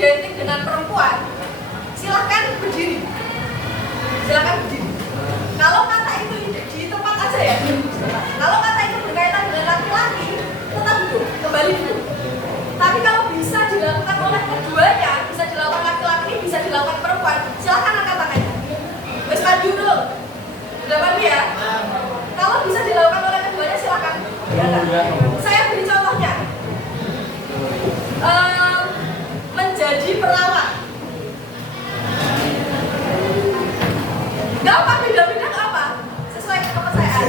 identik dengan perempuan, silahkan berdiri. Silahkan berdiri. Kalau kata itu di tempat aja ya. Kalau kata itu berkaitan dengan laki-laki, tetap duduk, kembali duduk. Tapi kalau bisa dilakukan oleh keduanya, bisa dilakukan laki-laki, bisa dilakukan perempuan, silahkan angkat tangannya. Wes maju dulu. Sudah maju ya? Kalau bisa dilakukan oleh keduanya, silahkan. Saya beri contohnya. Menjadi perawat. Gampang, beda-beda apa? Sesuai kepercayaan.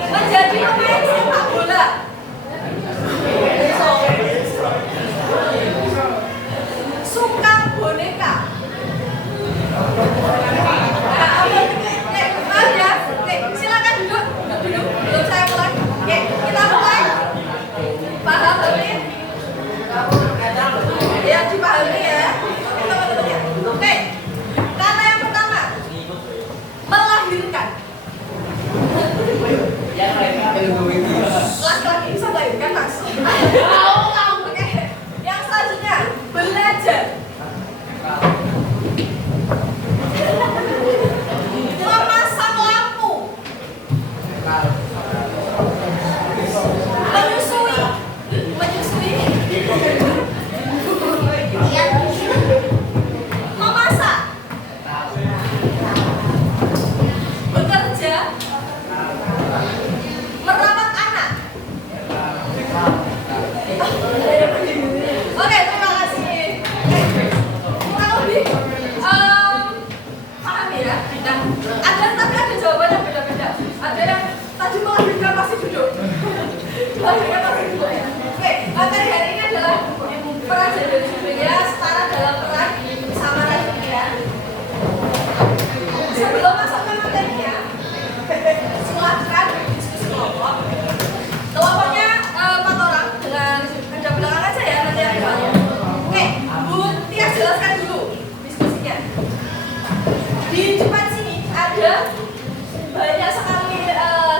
Menjadi pemain sepak bola. Suka boneka. Silakan duduk. Belum saya mulai. Oke, kita mulai. Paham ini? Ya, dipahami ya. Oke, teman-teman ya. Oke. Kata yang pertama, melahirkan. Laki-laki bisa melahirkan, Mas? Oke. Yang selanjutnya, belajar. Memasang lampu. Menyusui. Memasak. Bekerja. Merawat anak. Oke, terima kasih. Kurang lebih paham ya? Nah, tapi ada jawabannya beda-beda. Ada yang tadi melahirkan masih duduk. Melahirkan masih duduk ya. Oke, materi hari ini adalah peran gender ya, setara dalam peran sama ya. Sebelum masuk ke materinya, silakan diskusi kelompok. Kelompoknya 4 orang dengan kerja belakang aja ya nanti yang depan. Oke, Bu Tia jelaskan dulu diskusinya. Di depan sini ada banyak sekali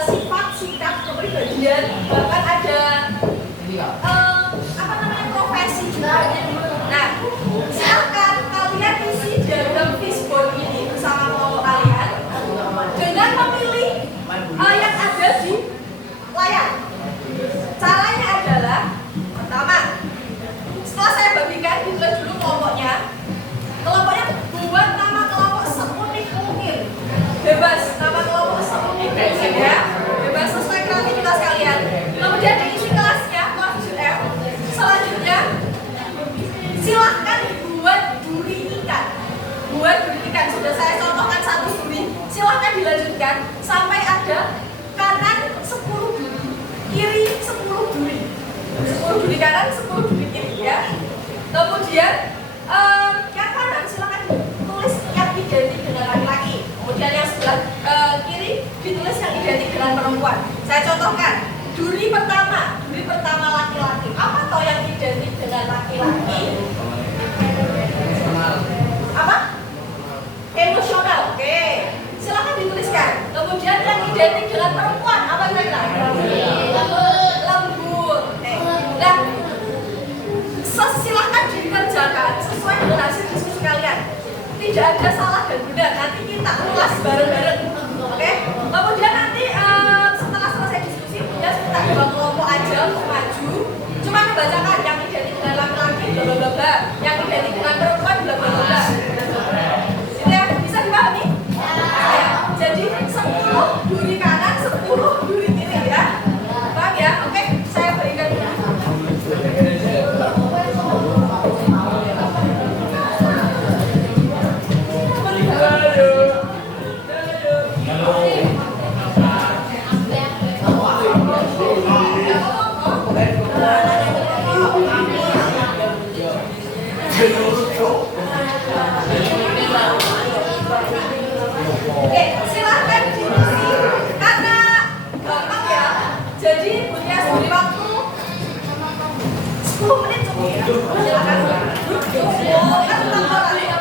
sifat, sikap, kepribadian, bahkan ada profesi juga. Nah, silakan kalian isi dalam fishbone ini bersama kelompok kalian dengan memilih yang ada di layar. Caranya adalah pertama, setelah saya bagikan ditulis dulu kelompoknya. Kelompoknya buat nama kelompok seunik mungkin. Bebas nama kelompok seunik mungkin ya. Bebas sesuai kreativitas kalian. Kemudian diisi kelasnya, kelas UM. Selanjutnya silahkan buat duri ikan. Buat duri ikan, sudah saya contohkan 1 duri. Silahkan dilanjutkan sampai ada kanan 10 duri, kiri 10 duri. 10 duri kanan, 10 duri kiri ya. Kemudian yang kanan silahkan tulis yang identik dengan laki-laki. Kemudian yang sebelah kiri ditulis yang identik dengan perempuan. Saya contohkan. Duri pertama laki-laki. Apa toh yang identik dengan laki-laki? Apa? Emosional. Oke. Silakan dituliskan. Kemudian yang identik dengan perempuan apa kira-kira? Lembut. Nah, silahkan dikerjakan sesuai dengan hasil diskusi kalian. Tidak ada salah dan benar. Nanti kita ulas bareng-bareng. Oke? Kemudian nanti setelah selesai diskusi, kita dua kelompok aja untuk maju. Cuma membacakan yang identik dengan laki-laki, bla bla bla, yang identik dengan perempuan, bla bla bla. Itu ya, bisa dipahami? Ya. Jadi 10 duri kanan, 10 duri kiri ya. Paham ya? Oke, saya berikan dulu. Oke, silahkan diskusi karena gampang ya. Jadi punya sendiri waktu 10 menit cukup ya. Silahkan. Kan tentang orang ya.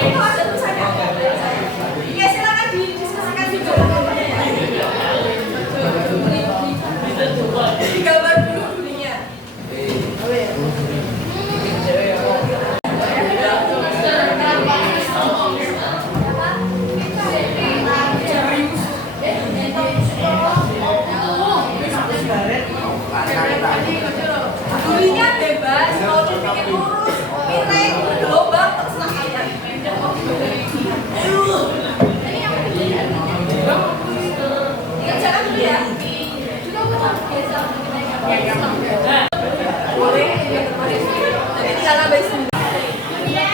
Itu ada tulisannya. Oke, silahkan didiskusikan juga. Digambar dulu dulunya. bikin lurus, miring, gelombang, terserah kalian. Dikerjakan dulu ya. Boleh. Jadi tinggal nambahin sendiri. Ya.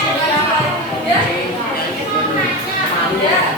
Ya.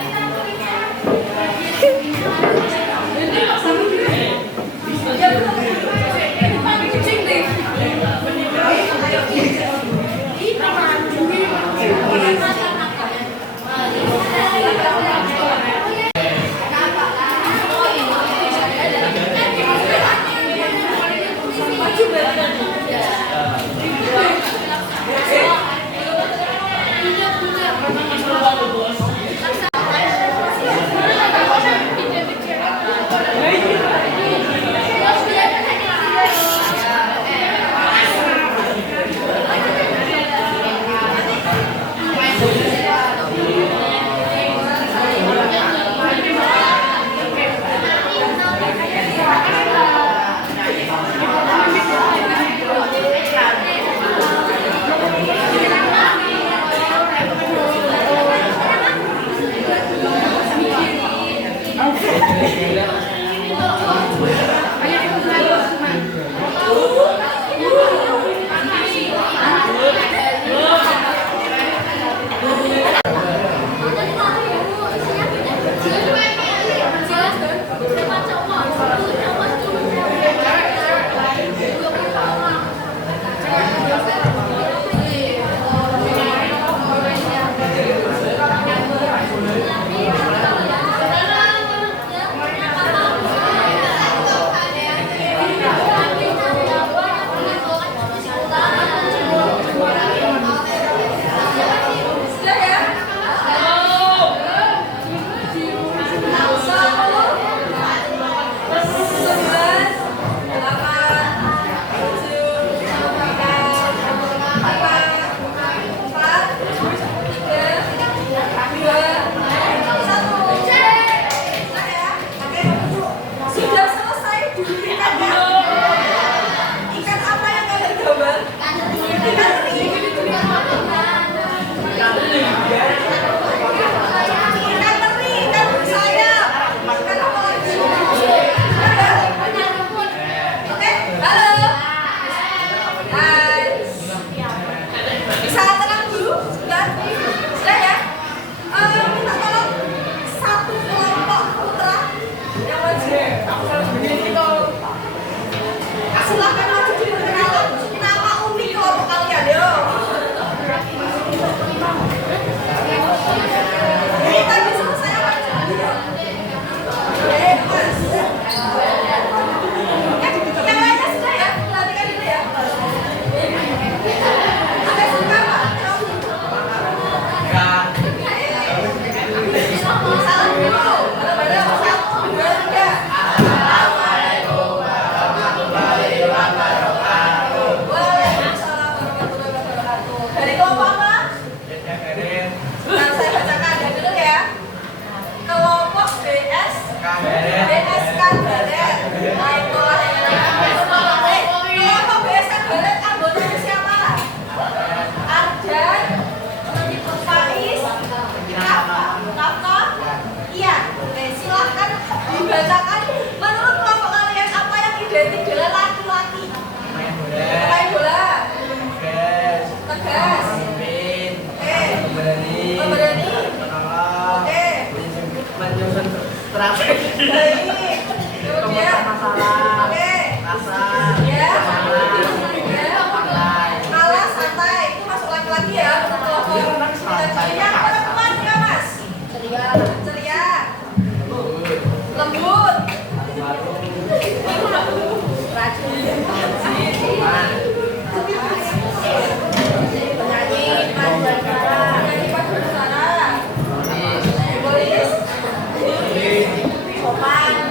Sopan.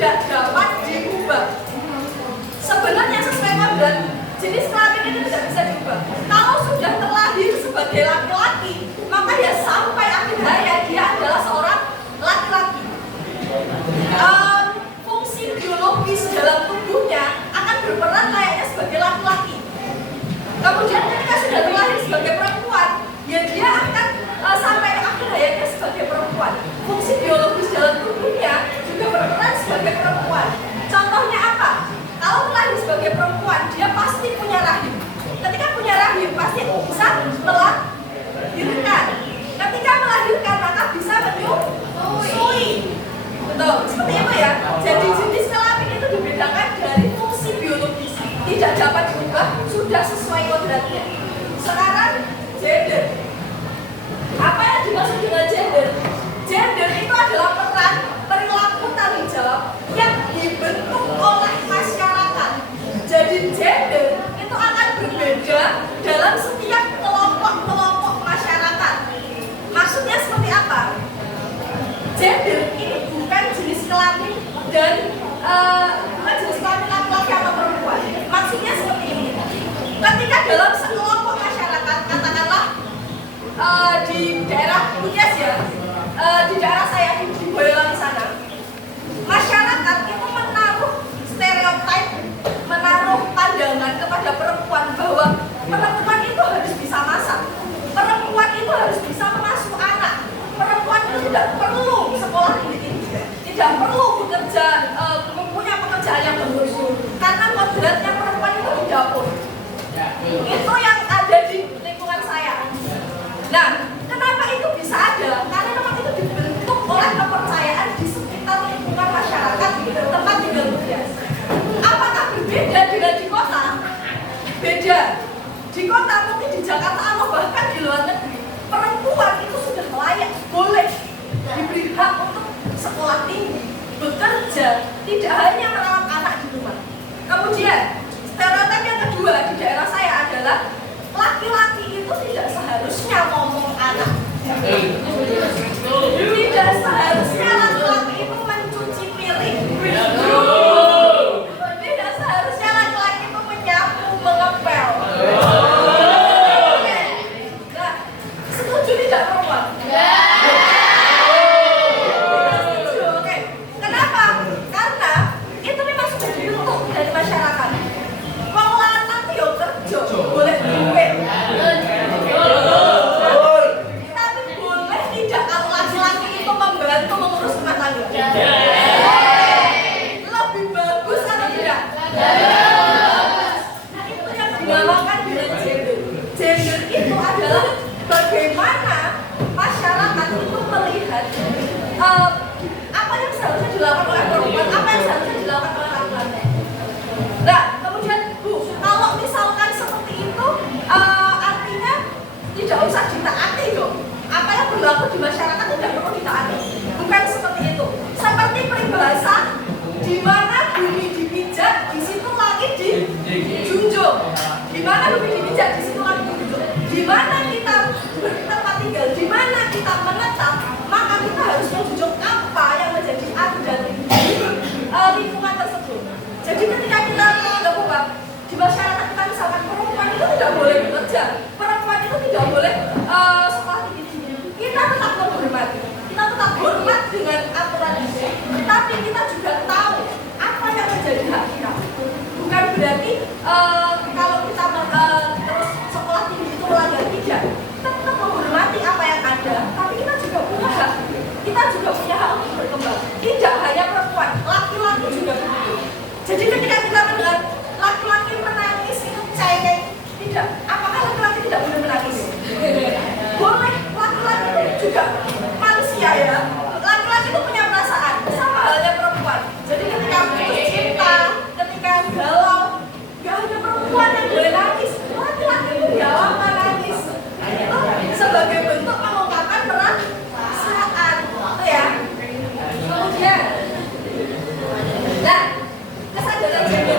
tidak dapat diubah. Sebenarnya sesuai kodrat, jenis kelamin itu tidak bisa diubah. Kalau sudah terlahir sebagai laki-laki, maka ya sampai akhir hayat dia adalah seorang laki-laki. Fungsi biologis dalam tubuhnya akan berperan layaknya sebagai laki-laki. Kemudian ketika sudah terlahir sebagai perempuan, ya dia akan sampai akhir hayatnya sebagai perempuan. Fungsi biologis dalam tubuhnya juga berperan sebagai perempuan. Contohnya apa? Kalau terlahir sebagai perempuan, dia pasti punya rahim. Ketika punya rahim, pasti bisa melahirkan. Ketika melahirkan, maka bisa menyusui. Betul, seperti itu ya. Jadi jenis kelamin itu dibedakan dari fungsi biologis, tidak dapat diubah, sudah sesuai kodratnya. Sekarang gender. Apa yang dimaksud dengan gender? Gender itu adalah peran perilaku tanggung jawab yang dibentuk oleh masyarakat. Jadi gender itu akan berbeda dalam setiap kelompok-kelompok masyarakat. Maksudnya seperti apa? Gender ini bukan jenis kelamin dan bukan jenis kelamin laki-laki atau perempuan. Maksudnya seperti ini. Ketika dalam sekelompok masyarakat, katakanlah di daerah Kuties ya, di daerah saya di Boyolali sana, masyarakat itu menaruh stereotip, menaruh pandangan kepada perempuan bahwa perempuan itu harus bisa masak, perempuan itu harus bisa mengasuh anak, perempuan itu tidak perlu sekolah tinggi, tidak perlu bekerja, mempunyai pekerjaan yang bagus, karena kodratnya perempuan itu di dapur. Itu yang ada di lingkungan saya. Nah, kenapa itu bisa ada? Karena memang itu dibentuk oleh kepercayaan di sekitar lingkungan masyarakat di tempat tinggal Kuties. Apakah berbeda dengan di kota? Beda. Di kota mungkin di Jakarta atau bahkan di luar negeri, perempuan itu sudah layak, boleh diberi hak untuk sekolah tinggi, bekerja, tidak hanya merawat anak di rumah. Kemudian stereotip yang kedua di daerah saya adalah laki-laki itu tidak seharusnya ngomong anak. Tidak seharusnya laki-laki itu mencuci piring. Tidak seharusnya laki-laki itu menyapu, mengepel. Nah, setuju tidak perempuan? Setuju, oke. Kenapa? Karena itu memang sudah dibentuk dari masyarakat. Wong lanang yo kerja, boleh duit. Tapi boleh tidak kalau laki-laki itu membantu mengurus rumah tangga? Lebih bagus atau tidak? Nah, itu yang dinamakan dengan gender. Gender itu adalah bagaimana masyarakat itu melihat apa yang seharusnya dilakukan oleh perempuan, apa yang seharusnya dilakukan oleh laki-laki. Nah, kemudian Bu, kalau misalkan seperti itu, artinya tidak usah ditaati dong. Apa yang berlaku di masyarakat tidak perlu ditaati. Bukan seperti itu. Seperti peribahasa, di mana bumi dipijak, di situ langit dijunjung. Di mana bumi dipijak, di situ langit dijunjung. Di mana kita bertempat tinggal, di mana kita menetap, maka kita harus menjunjung apa yang menjadi adat di lingkungan tersebut. Jadi ketika kita menganggap bahwa di masyarakat kita misalkan perempuan itu tidak boleh bekerja, perempuan itu tidak boleh sekolah tinggi-tinggi, kita tetap menghormati, kita tetap hormat dengan aturan itu. Tapi kita juga tahu apa yang menjadi hak kita. Bukan berarti kalau kita terus sekolah tinggi itu melanggar, tidak. Kita tetap menghormati apa yang ada, tapi kita juga punya hak. Kita juga punya hak untuk berkembang. Tidak hanya perempuan, laki-laki juga begitu. Jadi ketika kita mendengar laki-laki menangis itu cengeng, tidak. Apakah laki-laki tidak boleh menangis? Boleh. Laki-laki juga manusia ya. Laki-laki itu punya perasaan, sama halnya perempuan. Jadi ketika putus cinta, ketika galau, gak hanya perempuan yang boleh nangis, laki-laki pun gak lama nangis. Itu sebagai bentuk mengungkapkan perasaan, itu ya. Kemudian, nah, kesadaran gender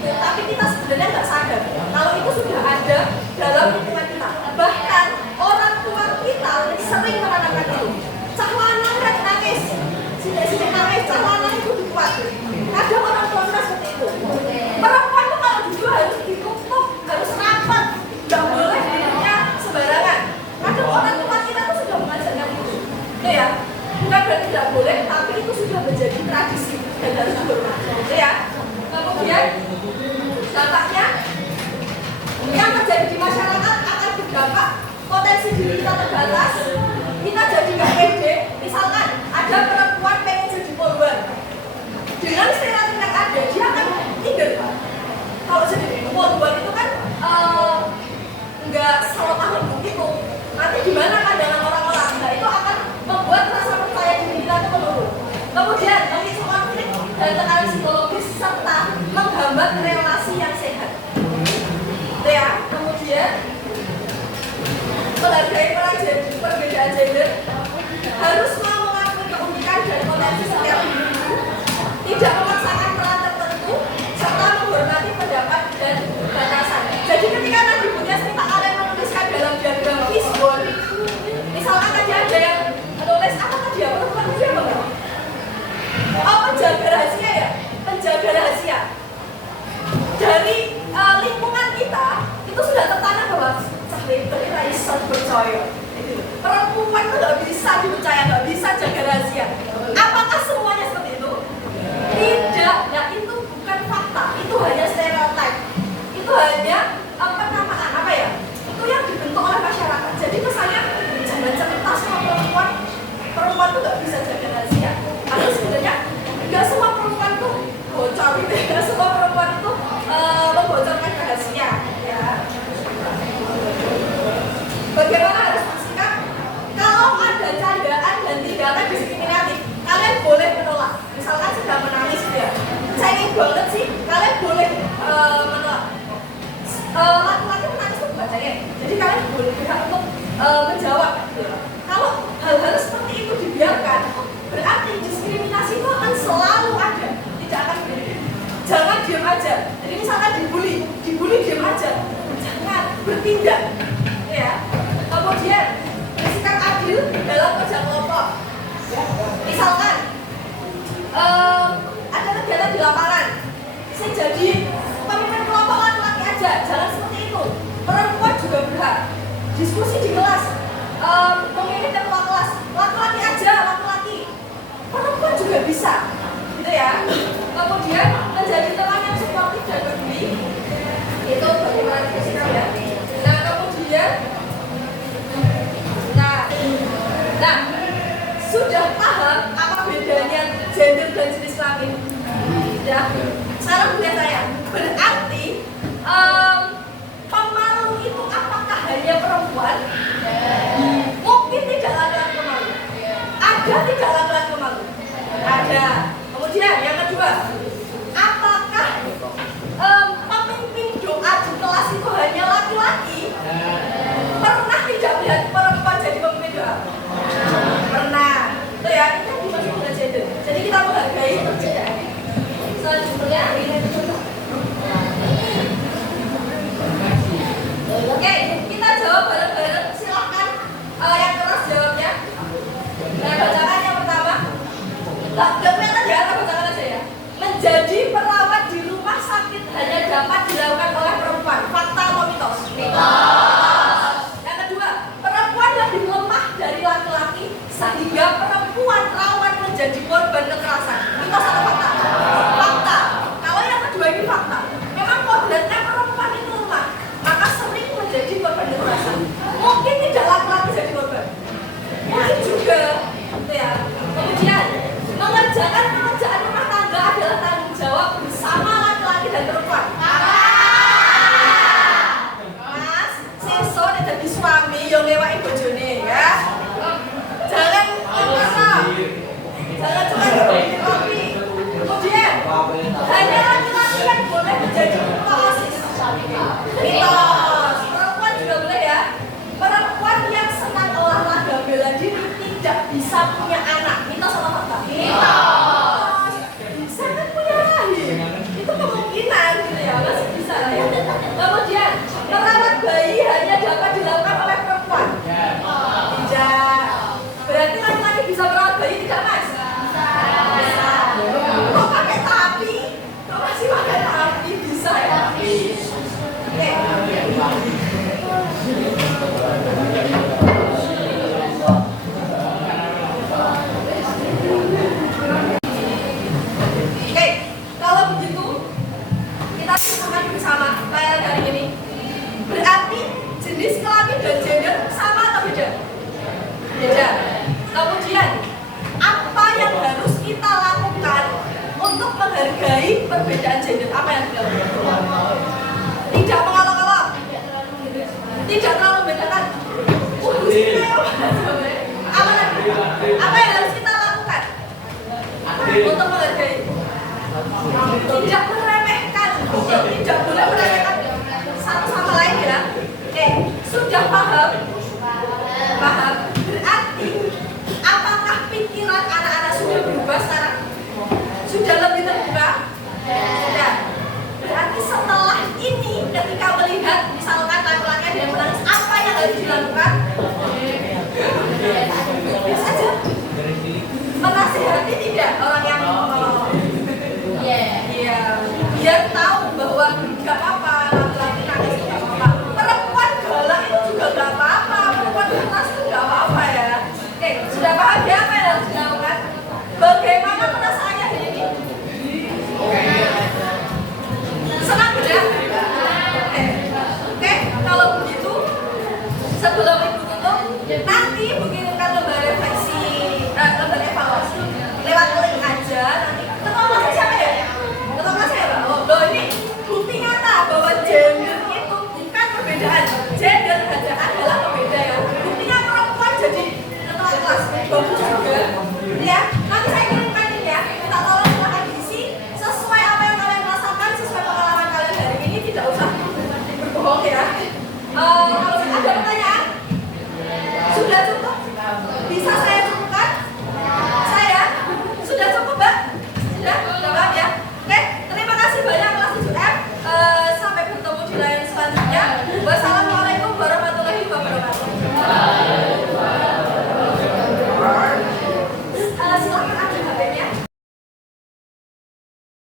itu, tapi kita sebenarnya nggak sadar kalau itu sudah ada dalam lingkungan kita. Bahkan orang tua kita sering menanamkan itu. Cah lanang kan nangis, sini nangis, cah lanang itu dikuat. Ada orang tua kita seperti itu. Perempuan itu kalau dijual harus ditutup, harus rapat, nggak boleh hidupnya sembarangan. Kadang orang tua kita tuh sudah mengajarkan itu ya. Bukan berarti tidak boleh, tapi itu sudah menjadi tradisi dan harus dihormati ya. Kemudian dampaknya yang terjadi di masyarakat akan berdampak potensi diri kita terbatas, kita jadi nggak pede. Misalkan ada perempuan pengen jadi polwan, dengan stereotip yang ada dia akan minder. Kalau jadi polwan itu kan nggak selalu tahun begitu. Nanti gimana pandangan orang-orang? Nah itu akan membuat rasa percaya diri kita itu menurun. Kemudian memicu konflik dan tekanan psikologis serta menghambat relasi yang sehat. Ya, kemudian menghargai perbedaan gender, harus mau mengakui keunikan dan potensi setiap individu, tidak memaksakan peran tertentu, serta menghormati pendapat dan batasan. Jadi ketika tadi punya cerita kalian menuliskan dalam diagram fishbone, misalkan tadi ada yang menulis apa tadi ya, perempuan itu apa? Oh, penjaga rahasia ya, penjaga rahasia. Dari lingkungan kita itu sudah tertanam bahwa kita bisa percaya. Perempuan itu nggak bisa dipercaya, nggak bisa jaga rahasia. Apakah semuanya seperti itu? Tidak. Ya itu bukan fakta. Itu hanya stereotip. Itu hanya penamaan apa ya? Itu yang dibentuk oleh masyarakat. Jadi kesannya jangan cerita sama perempuan. Perempuan itu nggak bisa jaga rahasia. Karena sebenarnya nggak semua perempuan itu bocor gitu. Nggak semua perempuan itu membocorkan rahasia. Ya. Bagaimana harus bersikap kalau ada candaan dan tindakan diskriminatif? Kalian boleh menolak. Misalkan sedang menangis ya. Saya ingin banget sih, kalian boleh menolak. Laki-laki menangis itu bukan cengeng. Jadi kalian boleh berhak untuk menjawab. Kalau hal-hal seperti itu dibiarkan, berarti diskriminasi itu akan selalu ada, tidak akan berhenti. Jangan diam aja. Jadi misalkan dibully diam aja. Jangan bertindak. Ya. Kemudian bersikap adil dalam kerja kelompok. Ya. Misalkan ada kegiatan di lapangan, saya jadi pemimpin kelompok laki-laki aja, jangan seperti itu. Perempuan juga berhak. Diskusi di kelas, memimpin ketua kelas, laki-laki aja, laki-laki. Perempuan juga bisa, gitu ya. Kemudian menjadi teman yang suportif dan peduli, itu bagaimana bersikap ya. Nah kemudian, nah sudah paham apa bedanya gender dan jenis kelamin? Ya. Sekarang punya saya. Berarti pemalu itu apakah hanya perempuan? Mungkin tidak laki-laki pemalu. Ada tidak laki-laki pemalu? Ada. Kemudian yang kedua, apakah lagi bersama layar kali ini. Berarti jenis kelamin dan gender sama atau beda? Beda. Kemudian apa yang harus kita lakukan untuk menghargai perbedaan gender? Apa yang kita lakukan? Tidak mengolok-olok, tidak terlalu bedakan. Apa lagi? Apa yang harus kita lakukan untuk menghargai? Tidak meremehkan, tidak boleh